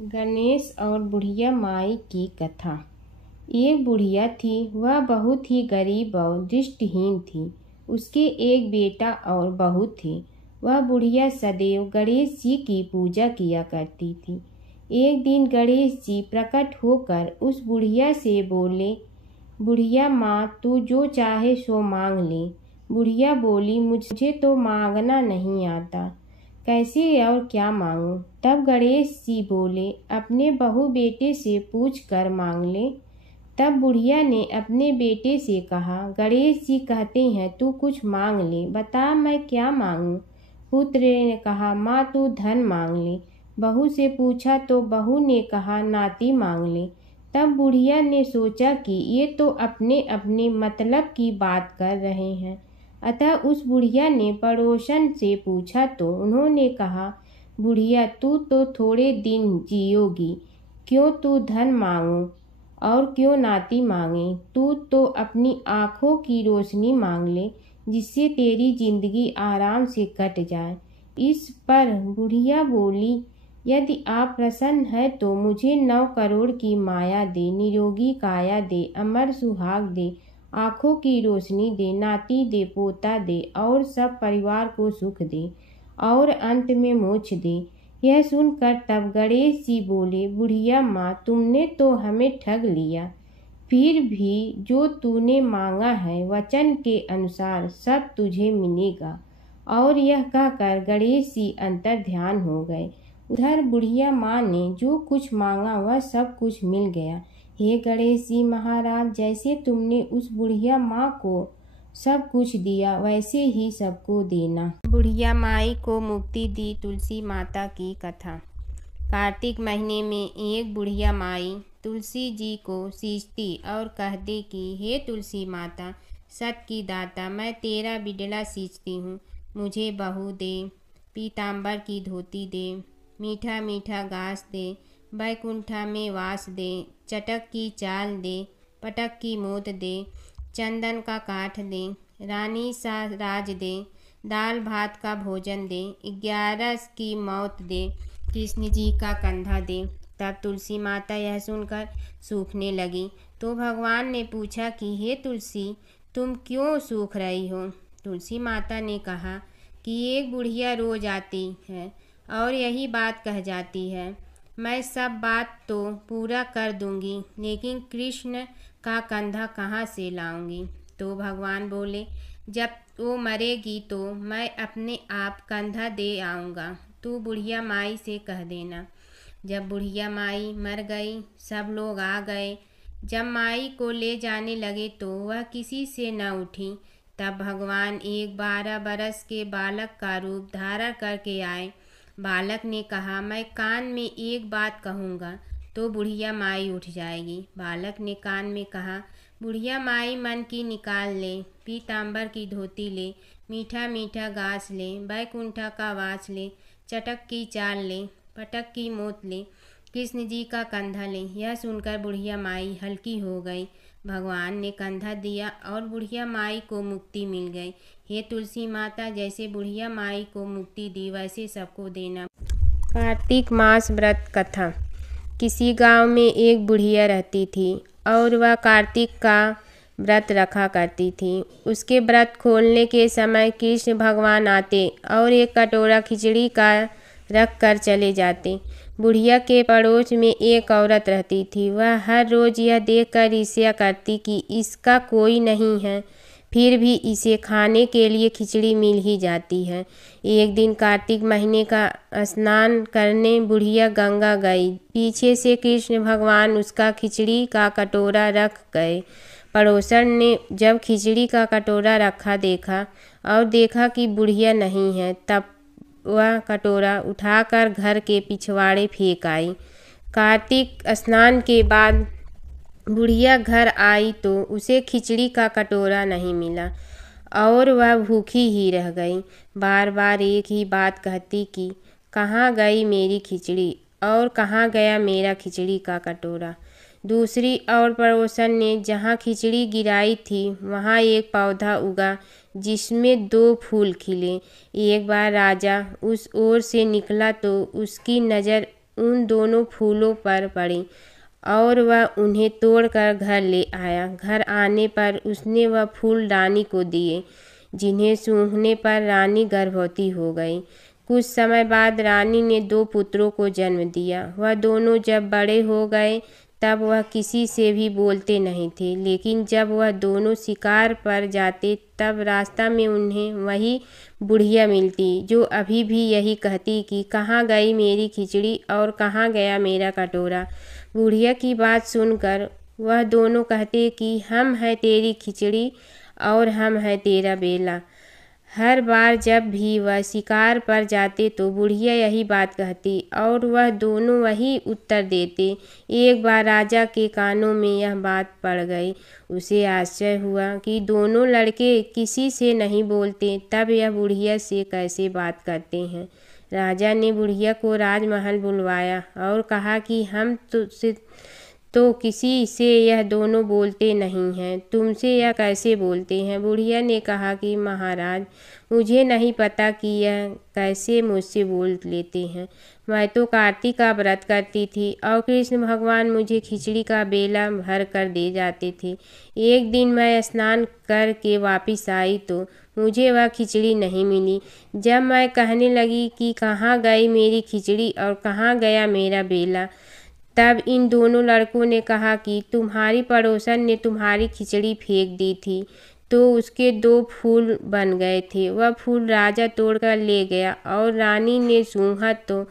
गणेश और बुढ़िया माई की कथा। एक बुढ़िया थी, वह बहुत ही गरीब और दृष्टिहीन थी। उसके एक बेटा और बहू थे। वह बुढ़िया सदैव गणेश जी की पूजा किया करती थी। एक दिन गणेश जी प्रकट होकर उस बुढ़िया से बोले, बुढ़िया माँ, तू जो चाहे सो मांग ले। बुढ़िया बोली, मुझे तो मांगना नहीं आता, कैसे और क्या मांगूं? तब गणेश जी बोले, अपने बहू बेटे से पूछ कर मांग ले। तब बुढ़िया ने अपने बेटे से कहा, गणेश जी कहते हैं तू कुछ मांग ले, बता मैं क्या मांगूं? पुत्र ने कहा, माँ तू धन मांग ले। बहू से पूछा तो बहू ने कहा, नाती मांग ले। तब बुढ़िया ने सोचा कि ये तो अपने अपने मतलब की बात कर रहे हैं। अतः उस बुढ़िया ने पड़ोसन से पूछा तो उन्होंने कहा, बुढ़िया तू तो थोड़े दिन जियोगी, क्यों तू धन मांगो और क्यों नाती मांगे? तू तो अपनी आँखों की रोशनी मांग ले, जिससे तेरी जिंदगी आराम से कट जाए। इस पर बुढ़िया बोली, यदि आप प्रसन्न है तो मुझे 9 करोड़ की माया दे, निरोगी काया दे, अमर सुहाग दे, आँखों की रोशनी दे, नाती दे, पोता दे और सब परिवार को सुख दे और अंत में मोक्ष दे। यह सुनकर तब गणेश जी बोले, बुढ़िया माँ, तुमने तो हमें ठग लिया। फिर भी जो तूने मांगा है वचन के अनुसार सब तुझे मिलेगा। और यह कहकर गणेश जी अंतर ध्यान हो गए। उधर बुढ़िया माँ ने जो कुछ मांगा वह सब कुछ मिल गया। हे गणेश जी महाराज, जैसे तुमने उस बुढ़िया माँ को सब कुछ दिया वैसे ही सबको देना। बुढ़िया माई को मुक्ति दी तुलसी माता की कथा। कार्तिक महीने में एक बुढ़िया माई तुलसी जी को सींचती और कहती कि हे तुलसी माता, सत की दाता, मैं तेरा बिडला सींचती हूँ, मुझे बहू दे, पीताम्बर की धोती दे, मीठा मीठा घास दे, बैकुंठा में वास दे, चटक की चाल दे, पटक की मोत दे, चंदन का काठ दे, रानी सा राज दे, दाल भात का भोजन दे, 11 की मौत दे, कृष्ण जी का कंधा दे। तब तुलसी माता यह सुनकर सूखने लगी तो भगवान ने पूछा कि हे तुलसी, तुम क्यों सूख रही हो? तुलसी माता ने कहा कि एक बुढ़िया रोज आती है और यही बात कह जाती है, मैं सब बात तो पूरा कर दूंगी, लेकिन कृष्ण का कंधा कहाँ से लाऊंगी? तो भगवान बोले, जब वो मरेगी तो मैं अपने आप कंधा दे आऊँगा, तू बुढ़िया माई से कह देना। जब बुढ़िया माई मर गई, सब लोग आ गए। जब माई को ले जाने लगे तो वह किसी से न उठी। तब भगवान एक 12 बरस के बालक का रूप धारण करके आए। बालक ने कहा, मैं कान में एक बात कहूँगा तो बुढ़िया माई उठ जाएगी। बालक ने कान में कहा, बुढ़िया माई मन की निकाल ले, पीताम्बर की धोती ले, मीठा मीठा घास ले, बैकुंठा का वास ले, चटक की चाल ले, पटक की मोत ले, कृष्ण जी का कंधा ले। यह सुनकर बुढ़िया माई हल्की हो गई। भगवान ने कंधा दिया और बुढ़िया माई को मुक्ति मिल गई। हे तुलसी माता, जैसे बुढ़िया माई को मुक्ति दी वैसे सबको देना। कार्तिक मास व्रत कथा। किसी गांव में एक बुढ़िया रहती थी और वह कार्तिक का व्रत रखा करती थी। उसके व्रत खोलने के समय कृष्ण भगवान आते और एक कटोरा खिचड़ी का रख कर चले जाते। बुढ़िया के पड़ोस में एक औरत रहती थी। वह हर रोज़ यह देखकर ईर्ष्या करती कि इसका कोई नहीं है, फिर भी इसे खाने के लिए खिचड़ी मिल ही जाती है। एक दिन कार्तिक महीने का स्नान करने बुढ़िया गंगा गई। पीछे से कृष्ण भगवान उसका खिचड़ी का कटोरा रख गए। पड़ोसन ने जब खिचड़ी का कटोरा रखा देखा और देखा कि बुढ़िया नहीं है, तब वह कटोरा उठाकर घर के पिछवाड़े फेंक आई। कार्तिक स्नान के बाद बुढ़िया घर आई तो उसे खिचड़ी का कटोरा नहीं मिला और वह भूखी ही रह गई। बार बार एक ही बात कहती कि कहाँ गई मेरी खिचड़ी और कहाँ गया मेरा खिचड़ी का कटोरा। दूसरी ओर पड़ोसन ने जहाँ खिचड़ी गिराई थी वहाँ एक पौधा उगा जिसमें 2 फूल खिले। एक बार राजा उस ओर से निकला तो उसकी नज़र उन दोनों फूलों पर पड़ी और वह उन्हें तोड़कर घर ले आया। घर आने पर उसने वह फूल रानी को दिए, जिन्हें सूंघने पर रानी गर्भवती हो गई। कुछ समय बाद रानी ने 2 पुत्रों को जन्म दिया। वह दोनों जब बड़े हो गए तब वह किसी से भी बोलते नहीं थे, लेकिन जब वह दोनों शिकार पर जाते तब रास्ता में उन्हें वही बुढ़िया मिलती, जो अभी भी यही कहती कि कहाँ गई मेरी खिचड़ी और कहाँ गया मेरा कटोरा। बुढ़िया की बात सुनकर वह दोनों कहते कि हम हैं तेरी खिचड़ी और हम हैं तेरा बेला। हर बार जब भी वह शिकार पर जाते तो बुढ़िया यही बात कहती और वह दोनों वही उत्तर देते। एक बार राजा के कानों में यह बात पड़ गई। उसे आश्चर्य हुआ कि दोनों लड़के किसी से नहीं बोलते, तब यह बुढ़िया से कैसे बात करते हैं। राजा ने बुढ़िया को राजमहल बुलवाया और कहा कि हम तो किसी से यह दोनों बोलते नहीं हैं, तुमसे यह कैसे बोलते हैं। बुढ़िया ने कहा कि महाराज, मुझे नहीं पता कि यह कैसे मुझसे बोल लेते हैं। मैं तो कार्तिक का व्रत करती थी और कृष्ण भगवान मुझे खिचड़ी का बेला भर कर दे जाते थे। एक दिन मैं स्नान करके वापस आई तो मुझे वह खिचड़ी नहीं मिली। जब मैं कहने लगी कि कहाँ गई मेरी खिचड़ी और कहाँ गया मेरा बेला, तब इन दोनों लड़कों ने कहा कि तुम्हारी पड़ोसन ने तुम्हारी खिचड़ी फेंक दी थी तो उसके 2 फूल बन गए थे। वह फूल राजा तोड़कर ले गया और रानी ने सूंघा तो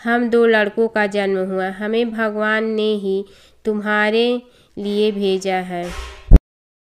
हम 2 लड़कों का जन्म हुआ। हमें भगवान ने ही तुम्हारे लिए भेजा है।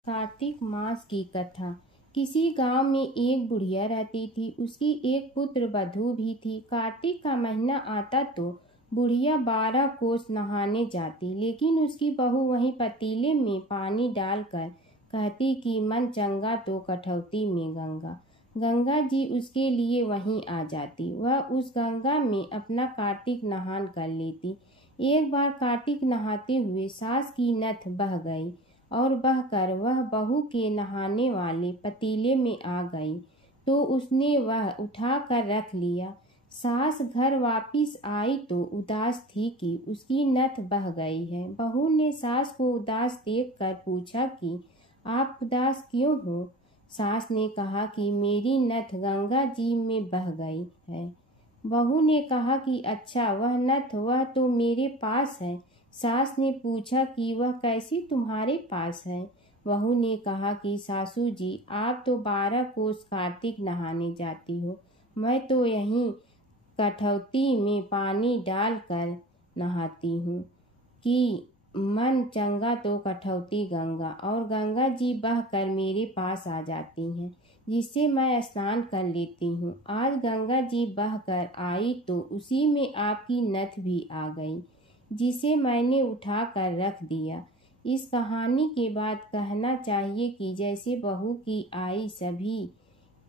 कार्तिक मास की कथा। किसी गांव में एक बुढ़िया रहती थी। उसकी एक पुत्र वधू भी थी। कार्तिक का महीना आता तो बुढ़िया 12 कोस नहाने जाती, लेकिन उसकी बहू वहीं पतीले में पानी डालकर कहती कि मन चंगा तो कठौती में गंगा। गंगा जी उसके लिए वहीं आ जाती। वह उस गंगा में अपना कार्तिक नहान कर लेती। एक बार कार्तिक नहाते हुए सास की नथ बह गई और बहकर वह बहू के नहाने वाले पतीले में आ गई तो उसने वह उठा कर रख लिया। सास घर वापिस आई तो उदास थी कि उसकी नथ बह गई है। बहू ने सास को उदास देखकर पूछा कि आप उदास क्यों हो। सास ने कहा कि मेरी नथ गंगा जी में बह गई है। बहू ने कहा कि अच्छा, वह नथ वह तो मेरे पास है। सास ने पूछा कि वह कैसी तुम्हारे पास है। बहू ने कहा कि सासू जी, आप तो 12 कोस कार्तिक नहाने जाती हो, मैं तो यहीं कठौती में पानी डालकर नहाती हूँ कि मन चंगा तो कठौती गंगा, और गंगा जी बहकर मेरे पास आ जाती हैं, जिससे मैं स्नान कर लेती हूँ। आज गंगा जी बहकर आई तो उसी में आपकी नथ भी आ गई, जिसे मैंने उठा कर रख दिया। इस कहानी के बाद कहना चाहिए कि जैसे बहू की आई सभी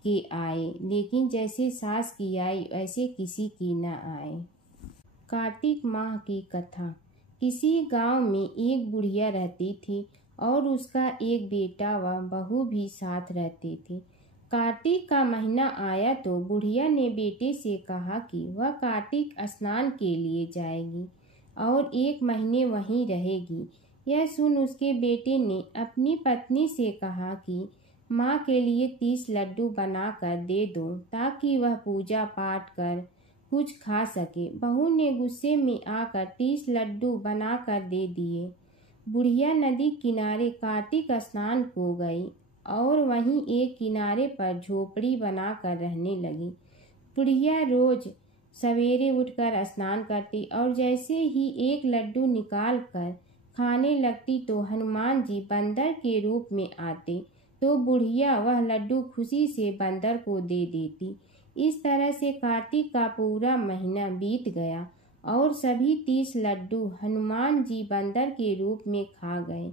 के आए, लेकिन जैसे सास की आई वैसे किसी की न आए। कार्तिक माह की कथा। किसी गांव में एक बुढ़िया रहती थी और उसका एक बेटा व बहू भी साथ रहते थे। कार्तिक का महीना आया तो बुढ़िया ने बेटे से कहा कि वह कार्तिक स्नान के लिए जाएगी और 1 महीने वहीं रहेगी। यह सुन उसके बेटे ने अपनी पत्नी से कहा कि माँ के लिए 30 लड्डू बना कर दे दो ताकि वह पूजा पाठ कर कुछ खा सके। बहू ने गुस्से में आकर 30 लड्डू बना कर दे दिए। बुढ़िया नदी किनारे कार्तिक स्नान को गई और वहीं एक किनारे पर झोपड़ी बनाकर रहने लगी। बुढ़िया रोज सवेरे उठकर स्नान करती और जैसे ही एक लड्डू निकाल कर खाने लगती तो हनुमान जी बंदर के रूप में आते तो बुढ़िया वह लड्डू खुशी से बंदर को दे देती। इस तरह से कार्तिक का पूरा महीना बीत गया और सभी 30 लड्डू हनुमान जी बंदर के रूप में खा गए।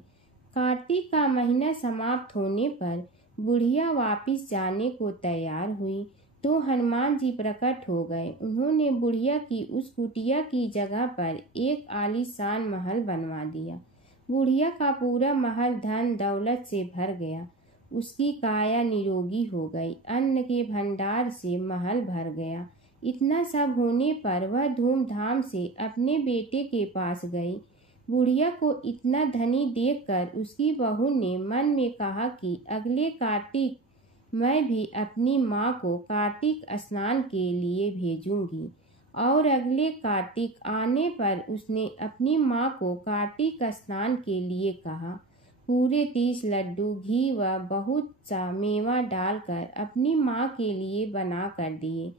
कार्तिक का महीना समाप्त होने पर बुढ़िया वापिस जाने को तैयार हुई तो हनुमान जी प्रकट हो गए। उन्होंने बुढ़िया की उस कुटिया की जगह पर एक आलीशान महल बनवा दिया। बुढ़िया का पूरा महल धन दौलत से भर गया। उसकी काया निरोगी हो गई। अन्न के भंडार से महल भर गया। इतना सब होने पर वह धूमधाम से अपने बेटे के पास गई। बुढ़िया को इतना धनी देखकर उसकी बहू ने मन में कहा कि अगले कार्तिक मैं भी अपनी माँ को कार्तिक स्नान के लिए भेजूंगी। और अगले कार्तिक आने पर उसने अपनी माँ को कार्तिक स्नान के लिए कहा। पूरे 30 लड्डू घी व बहुत सा मेवा डालकर अपनी माँ के लिए बना कर दिए।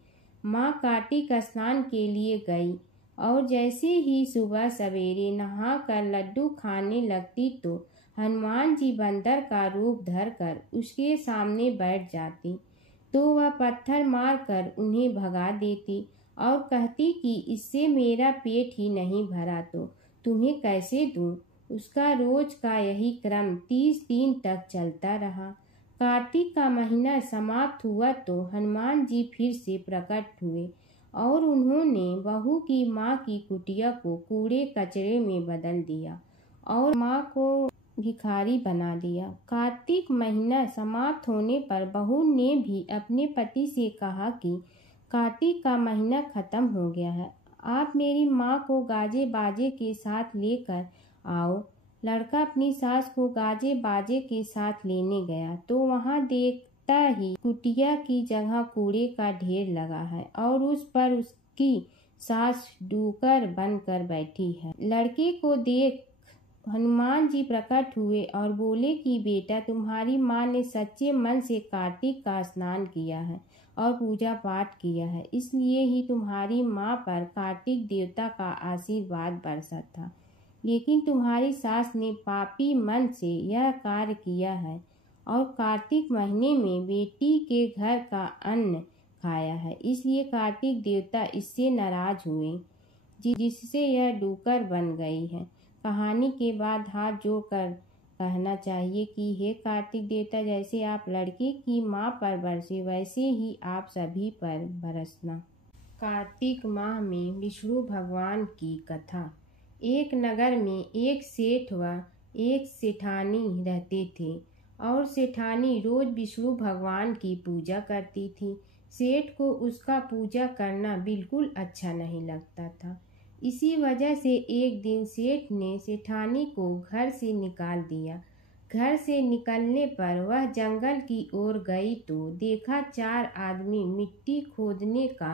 माँ कार्तिक स्नान के लिए गई और जैसे ही सुबह सवेरे नहाकर लड्डू खाने लगती तो हनुमान जी बंदर का रूप धरकर उसके सामने बैठ जाती तो वह पत्थर मारकर उन्हें भगा देती और कहती कि इससे मेरा पेट ही नहीं भरा तो तुम्हें कैसे दूं। उसका रोज का यही क्रम 30 दिन तक चलता रहा। कार्तिक का महीना समाप्त हुआ तो हनुमान जी फिर से प्रकट हुए और उन्होंने बहू की माँ की कुटिया को कूड़े कचरे में बदल दिया और माँ को भिखारी बना दिया। कार्तिक महीना समाप्त होने पर बहू ने भी अपने पति से कहा कि कार्तिक का महीना खत्म हो गया है, आप मेरी माँ को गाजे बाजे के साथ लेकर आओ। लड़का अपनी सास को गाजे बाजे के साथ लेने गया तो वहाँ देखता ही कुटिया की जगह कूड़े का ढेर लगा है और उस पर उसकी सास डूकर बनकर बैठी है। लड़के को देख हनुमान जी प्रकट हुए और बोले कि बेटा, तुम्हारी माँ ने सच्चे मन से कार्तिक का स्नान किया है और पूजा पाठ किया है, इसलिए ही तुम्हारी माँ पर कार्तिक देवता का आशीर्वाद बरसा था। लेकिन तुम्हारी सास ने पापी मन से यह कार्य किया है और कार्तिक महीने में बेटी के घर का अन्न खाया है, इसलिए कार्तिक देवता इससे नाराज हुए जिससे यह डूकर बन गई है। कहानी के बाद हाथ जोड़कर कहना चाहिए कि हे कार्तिक देवता, जैसे आप लड़के की माँ पर बरसे वैसे ही आप सभी पर बरसना। कार्तिक माह में विष्णु भगवान की कथा। एक नगर में एक सेठ व एक सेठानी रहते थे और सेठानी रोज विष्णु भगवान की पूजा करती थी। सेठ को उसका पूजा करना बिल्कुल अच्छा नहीं लगता था। इसी वजह से एक दिन सेठ ने सेठानी को घर से निकाल दिया। घर से निकलने पर वह जंगल की ओर गई तो देखा 4 आदमी मिट्टी खोदने का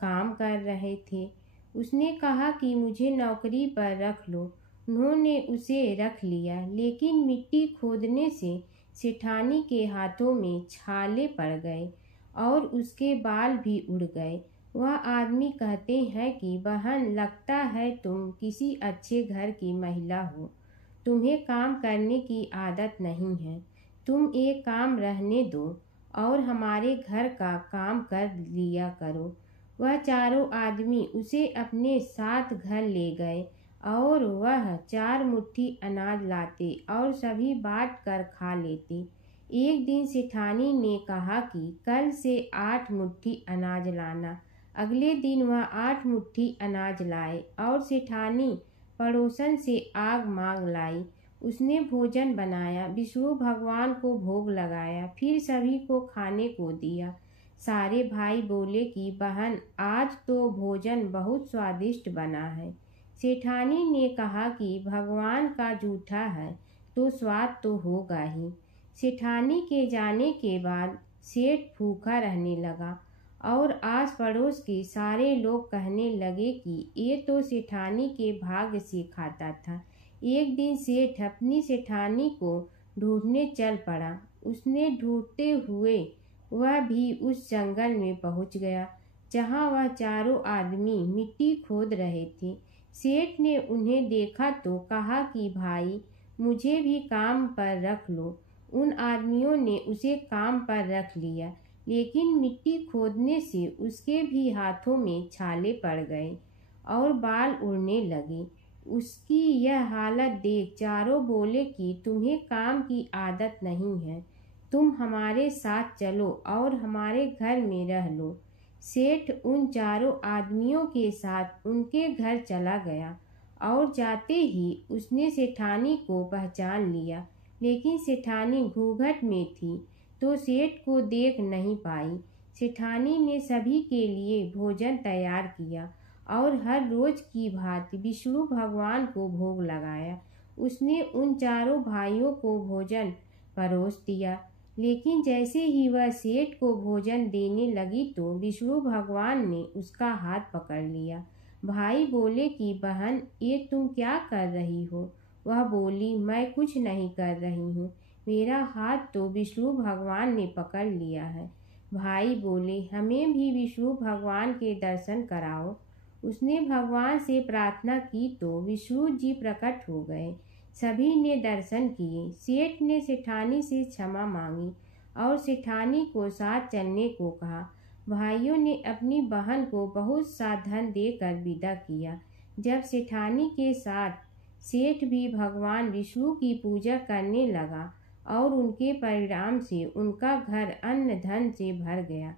काम कर रहे थे। उसने कहा कि मुझे नौकरी पर रख लो। उन्होंने उसे रख लिया, लेकिन मिट्टी खोदने से सेठानी के हाथों में छाले पड़ गए और उसके बाल भी उड़ गए। वह आदमी कहते हैं कि बहन, लगता है तुम किसी अच्छे घर की महिला हो, तुम्हें काम करने की आदत नहीं है। तुम एक काम रहने दो और हमारे घर का काम कर लिया करो। वह चारों आदमी उसे अपने साथ घर ले गए और वह 4 मुट्ठी अनाज लाते और सभी बांट कर खा लेते। एक दिन सेठानी ने कहा कि कल से 8 मुट्ठी अनाज लाना। अगले दिन वह 8 मुट्ठी अनाज लाए और सेठानी पड़ोसन से आग मांग लाई। उसने भोजन बनाया, विष्णु भगवान को भोग लगाया, फिर सभी को खाने को दिया। सारे भाई बोले कि बहन, आज तो भोजन बहुत स्वादिष्ट बना है। सेठानी ने कहा कि भगवान का जूठा है तो स्वाद तो होगा ही। सेठानी के जाने के बाद सेठ भूखा रहने लगा और आस पड़ोस के सारे लोग कहने लगे कि ये तो सेठानी के भाग्य से खाता था। एक दिन सेठ अपनी सेठानी को ढूंढने चल पड़ा। उसने ढूंढते हुए वह भी उस जंगल में पहुंच गया जहां वह चारों आदमी मिट्टी खोद रहे थे। सेठ ने उन्हें देखा तो कहा कि भाई, मुझे भी काम पर रख लो। उन आदमियों ने उसे काम पर रख लिया, लेकिन मिट्टी खोदने से उसके भी हाथों में छाले पड़ गए और बाल उड़ने लगे। उसकी यह हालत देख चारों बोले कि तुम्हें काम की आदत नहीं है, तुम हमारे साथ चलो और हमारे घर में रह लो। सेठ उन चारों आदमियों के साथ उनके घर चला गया और जाते ही उसने सेठानी को पहचान लिया, लेकिन सेठानी घूंघट में थी तो सेठ को देख नहीं पाई। सेठानी ने सभी के लिए भोजन तैयार किया और हर रोज की भांति विष्णु भगवान को भोग लगाया। उसने उन चारों भाइयों को भोजन परोस दिया, लेकिन जैसे ही वह सेठ को भोजन देने लगी तो विष्णु भगवान ने उसका हाथ पकड़ लिया। भाई बोले कि बहन, ये तुम क्या कर रही हो? वह बोली, मैं कुछ नहीं कर रही हूँ, मेरा हाथ तो विष्णु भगवान ने पकड़ लिया है। भाई बोले, हमें भी विष्णु भगवान के दर्शन कराओ। उसने भगवान से प्रार्थना की तो विष्णु जी प्रकट हो गए। सभी ने दर्शन किए। सेठ ने सेठानी से क्षमा मांगी और सेठानी को साथ चलने को कहा। भाइयों ने अपनी बहन को बहुत सा धन देकर विदा किया। जब सेठानी के साथ सेठ भी भगवान विष्णु की पूजा करने लगा और उनके परिणाम से उनका घर अन्न धन से भर गया।